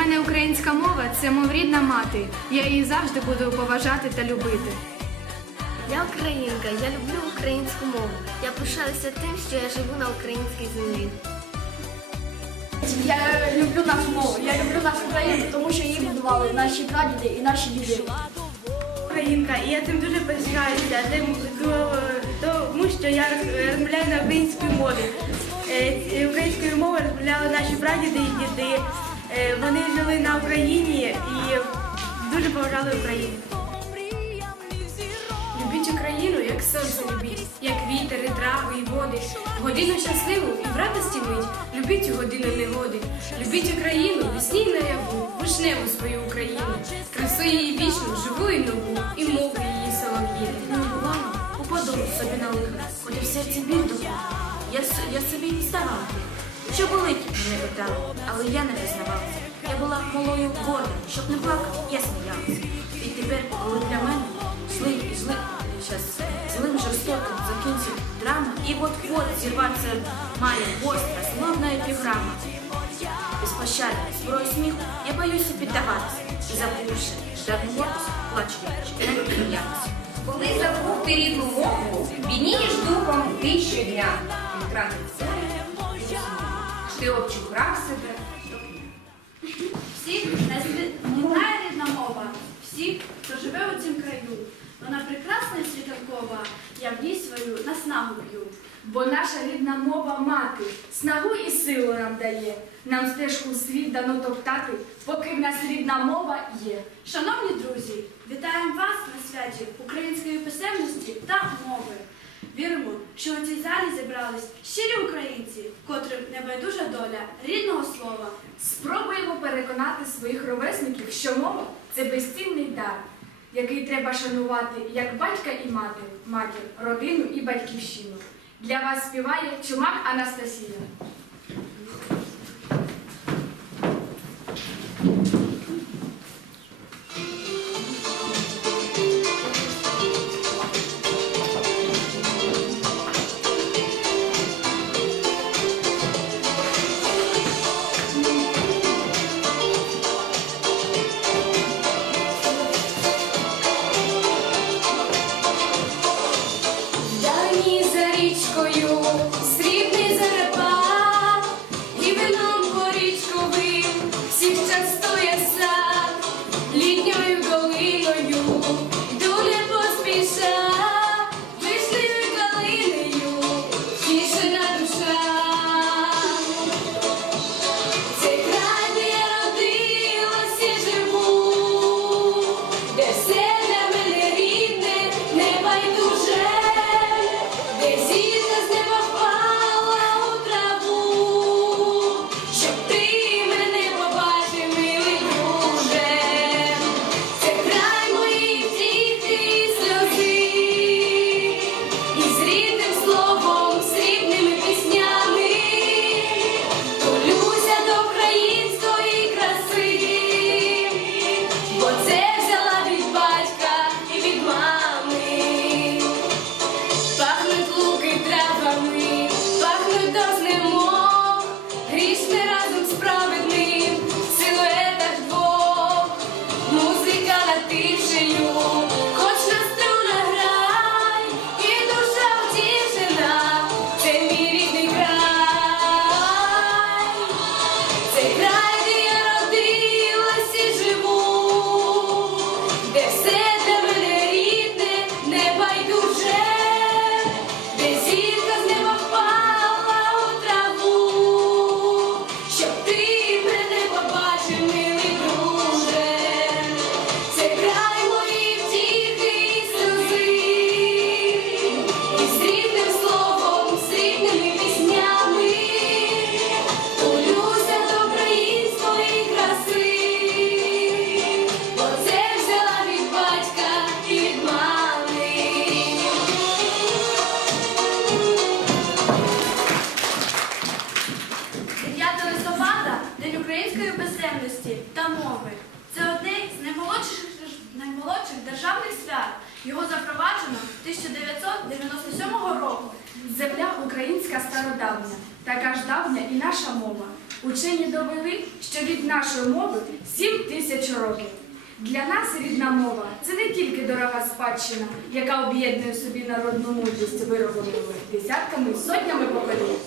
У мене українська мова це мов рідна мати. Я її завжди буду поважати та любити. Я українка, я люблю українську мову. Я пишаюся тим, що я живу на українській землі. Я люблю нашу мову, я люблю нашу країну, тому що її будували наші прадіди і наші діди. Українка, і я цим дуже пишаюся, тим, тому що я розмовляю на українській мові. Е, Українською мовою розмовляли наші прадіди і діди. Е, Вони жили на Україні і дуже поважали Україну. Любіть Україну, як сонце любіть, як вітер, і трави, і води. Годину щасливу і в радості мить. Любіть годину негоди. Любіть Україну, весні й наяву, вишневу свою Україну. Красу її вічну, живу і нову, і мову її солов'їну. Ну, упаду собі на лихо, хоч в серці біль. Я, я собі не ставала. Що болить, мене питали, але я не визнавалася. Я була малою горда, щоб не плакати, я сміялася. І тепер, коли для мене злим і злим, щас, злим жорстоким закінчив драма, і от-от зірватися має гостра, злобна епіграма. Без пощади, зброю сміху, я боюся піддаватися. І забувши, давню гордість, плачу я, навіть сміятися. Коли забув ти рідну мову, біднієш духом ти щодня. Царя, ти обчухрав себе. Всіх нас єднає рідна мова, всіх, хто живе у цім краю. Вона прекрасна світанкова, я в ній свою наснагу б'ю. Бо наша рідна мова мати, снагу і силу нам дає. Нам стежку слід дано топтати, поки в нас рідна мова є. Шановні друзі, вітаємо вас на святі української писемності та мови. Віримо, що у цій залі зібрались щирі українці, котрим небайдужа доля рідного слова. Спробуємо переконати своїх ровесників, що мова це безцінний дар, який треба шанувати як батька і мати, матір, родину і батьківщину. Для вас співає чумак Анастасія. Українська стародавня, така ж давня і наша мова. Учені довели, що від нашої мови 7 тисяч років. Для нас рідна мова це не тільки дорога спадщина, яка об'єднує собі народну мудрість, вироблену десятками, і сотнями поколінь.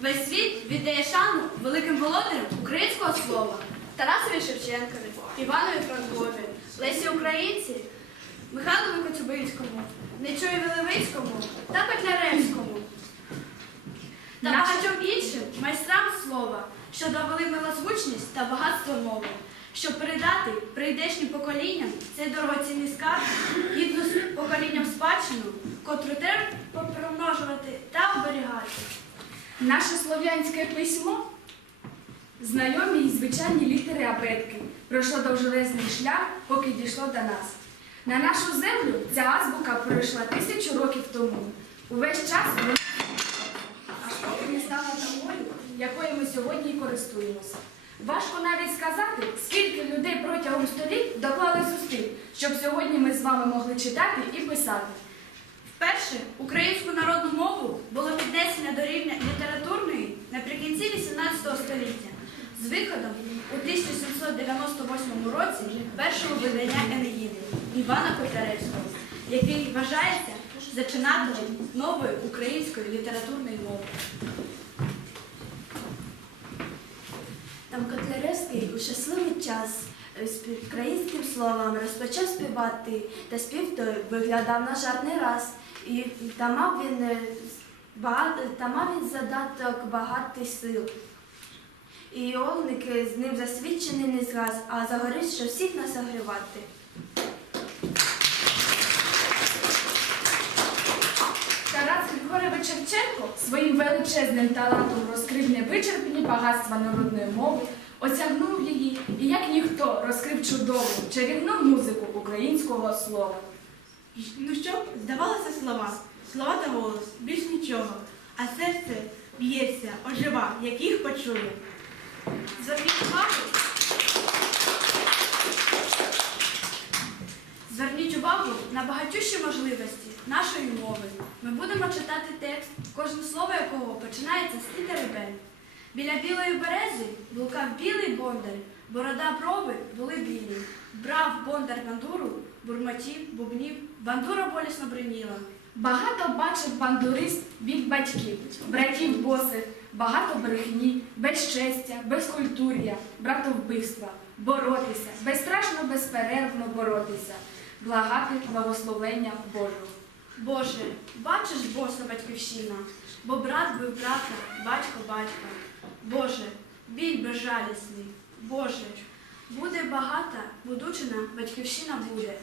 Весь світ віддає шану великим володарям українського слова Тарасові Шевченкові, Іванові Франкові, Лесі Українці, Михайлові Коцюбинському, Нечою Вилевицькому та Котляревському та багатьом іншим майстрам слова, що довели милозвучність та багатство мови, щоб передати прийдешнім поколінням цей дорогоцінний скарб, гідну поколінням спадщину, котру треба примножувати та оберігати. Наше слов'янське письмо, знайомі й звичайні літери абетки, пройшло довжелезний шлях, поки дійшло до нас. На нашу землю ця азбука пройшла тисячу років тому. Увесь час вона стала такою, якою ми сьогодні й користуємося. Важко навіть сказати, скільки людей протягом століть доклали зусиль, щоб сьогодні ми з вами могли читати і писати. Вперше українську народну мову було піднесено до рівня літературної наприкінці XVIII століття з виходом у 1798 році першого видання Енеїди Івана Котляревського, який вважається зачинатором нової української літературної мови. Щасливий час е, спів- українським словом розпочав співати, та спів той виглядав на жарт не раз. І та мав він е, та мав він задаток багатий сил. І олник е, з ним засвідчений не згас, а загорить, що всіх нас огрівати. Тарас Григорович Шевченко своїм величезним талантом розкрив невичерпні багатства народної мови, осягнув її і як ніхто розкрив чудову чарівну музику українського слова. Ну що, здавалося слова, слова та голос, більш нічого, а серце б'ється, ожива, як їх почує. Зверніть увагу. На багатющі можливості нашої мови. Ми будемо читати текст, кожне слово якого починається з літери Б. Біля білої берези блукав білий бондар, борода брови були білі. Брав бондар бандуру, бурмотів, бубнів, бандура болісно бриніла. Багато бачив бандурист від батьків, братів босих, багато брехні, безчестя, безкультур'я, братовбивства, боротися, безстрашно, безперервно боротися, благати благословення Божого. Боже, бачиш боса батьківщина, бо брат бив брата, батько батька. Боже, біль безжалісний. Боже, буде багата, будучина, батьківщина буде.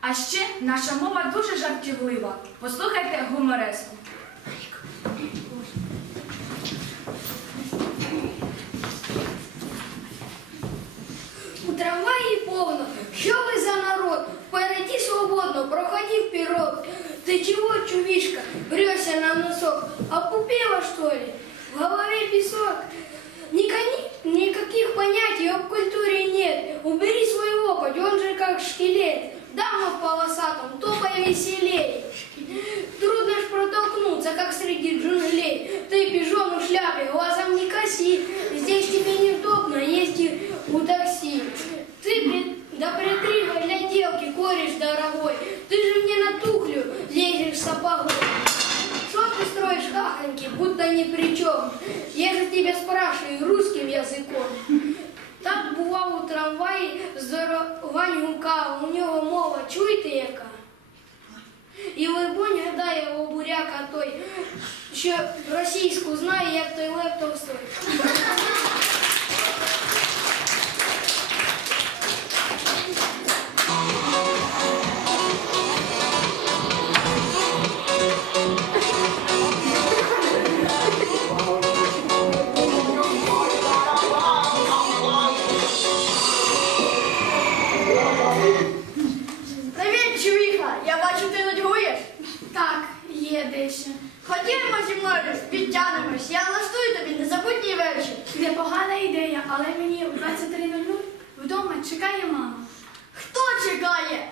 А ще наша мова дуже жартівлива. Послухайте гумореску. У трамваї повно. Що ви за народ? Впереді свободно, проходи вперед. Ты чего, чувишка, брешься на носок? Опупела, что ли? В голове песок. Никони- никаких понятий об культуре нет. Убери свой локоть, он же как шкелет. Дама в полосатом, топай веселей. Трудно ж протолкнуться, как среди джунглей. Ты пижон в шляпе, глазом не коси. Здесь тебе неудобно, Буряк у буряка той, що російську знає, як той лептом Толстой. Ходімо підтягнемось. Я влаштую тобі незабутній вечір. Непогана ідея, але мені в 23.00 вдома чекає мама. Хто чекає?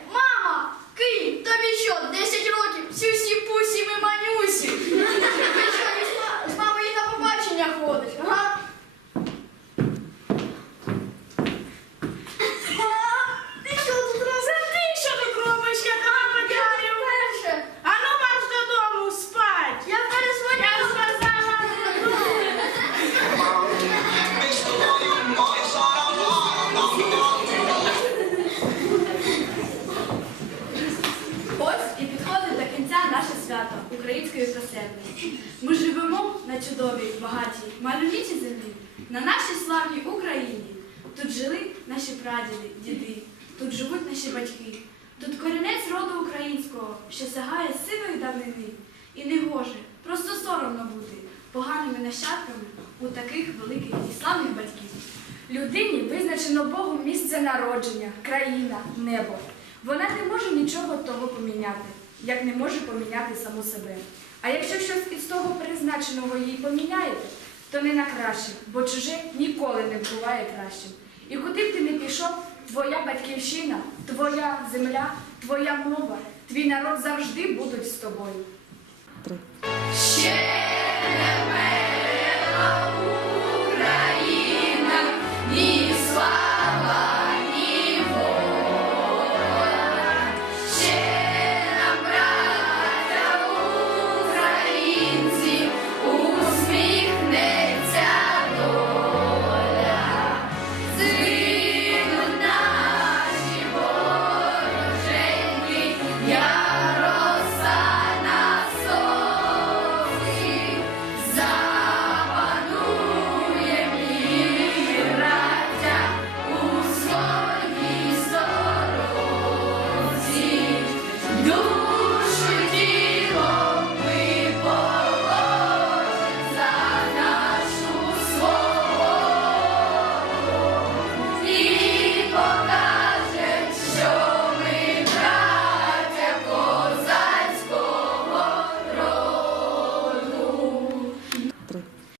На чудовій, багатій, мальовничій землі, на нашій славній Україні. Тут жили наші прадіди, діди, тут живуть наші батьки. Тут корінець роду українського, що сягає сивої давнини. І не гоже, просто соромно бути поганими нащадками у таких великих і славних батьків. Людині визначено Богом місце народження, країна, небо. Вона не може нічого того поміняти, як не може поміняти саму себе. А якщо щось із того призначеного їй поміняєте, то не на краще, бо чуже ніколи не буває кращим. І куди б ти не пішов, твоя батьківщина, твоя земля, твоя мова, твій народ завжди будуть з тобою. Ще